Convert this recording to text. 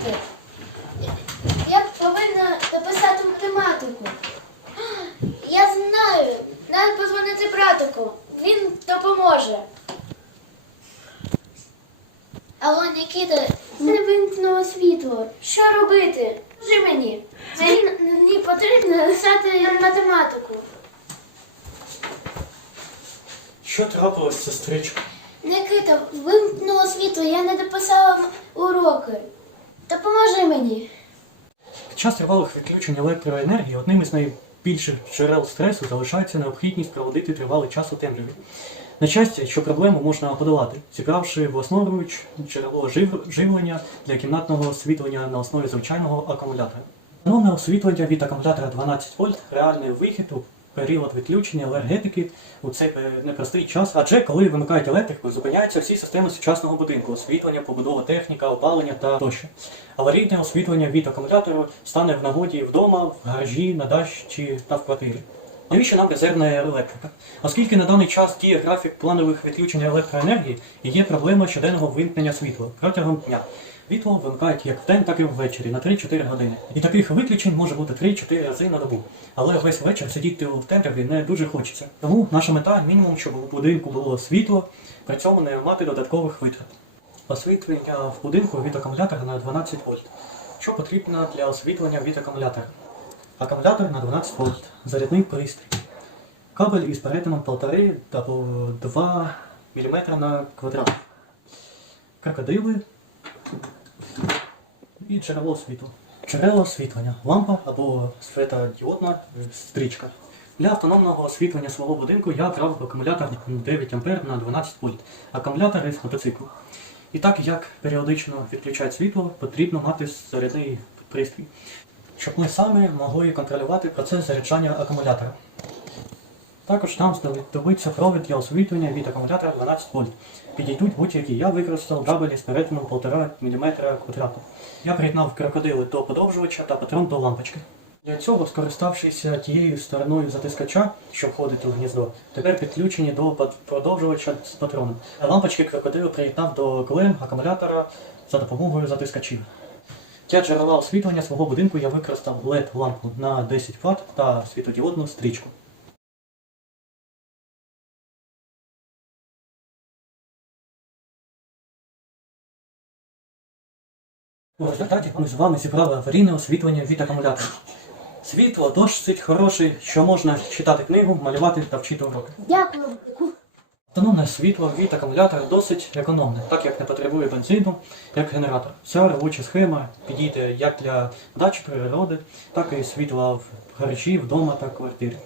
вчити. Я повинна дописати математику. Я знаю. Треба позвонити братику. Він допоможе. Алло, Нікіта, не вимкнуло світло. Що робити? Скажи мені. Мені потрібно написати математику. Що трапилось, сестричко? Никита, вимкнуло світло, я не дописала уроки допоможи мені. під час тривалих відключень електроенергії одним із найбільших джерел стресу залишається необхідність проводити тривалий час у темряві. На щастя, що проблему можна подолати, зібравши власноруч джерело жив... живлення для кімнатного освітлення на основі звичайного акумулятора. Основне освітлення від акумулятора 12 вольт реальний вихід у період відключення енергетики у цей непростий час, адже коли вимикають електрику, зупиняються всі системи сучасного будинку, освітлення, побудова техніка, опалення та тощо. Аварійне освітлення від акумулятору стане в нагоді вдома, в гаражі, на дачі та в квартирі. Навіщо нам резервна електрика? Оскільки на даний час діє графік планових відключень електроенергії і є проблема щоденного вимкнення світла протягом дня. Світло вимикають як вдень, так і ввечері на 3-4 години. І таких виключень може бути 3-4 рази на добу. Але весь вечір сидіти в темряві не дуже хочеться. Тому наша мета мінімум, щоб у будинку було світло, при цьому не мати додаткових витрат. Освітлення в будинку від акумулятора на 12 вольт. Що потрібно для освітлення від акумулятора? Акумулятор на 12 вольт, зарядний пристрій. Кабель із перетином 1,5 або 2 мм на квадрат. Крокодили і джерело світла. Джерело освітлення, лампа або светодіодна е, стрічка. Для автономного освітлення свого будинку я брав акумулятор 9 А на 12 вольт, акумулятор із мотоциклу. І так як періодично відключають світло, потрібно мати зарядний пристрій, щоб ми самі могли контролювати процес заряджання акумулятора. Також нам знадобиться провід для освітлення від акумулятора 12 вольт. Підійдуть будь-які. Я використав дабелі з перетином 1,5 мм квадрату. Я приєднав крокодили до подовжувача та патрон до лампочки. Для цього, скориставшися тією стороною затискача, що входить у гніздо, тепер підключені до продовжувача з патроном. Лампочки крокодилу приєднав до клем акумулятора за допомогою затискачів. Для джерела освітлення свого будинку я використав LED-лампу на 10 Вт та світодіодну стрічку. У результаті ми з вами зібрали аварійне освітлення від акумулятора. Світло досить хороше, що можна читати книгу, малювати та вчити уроки. Дякую. Автономне світло від акумулятора досить економне, так як не потребує бензину, як генератор. Ця робоча схема підійде як для дач природи, так і світла в гаражі, вдома та квартирі.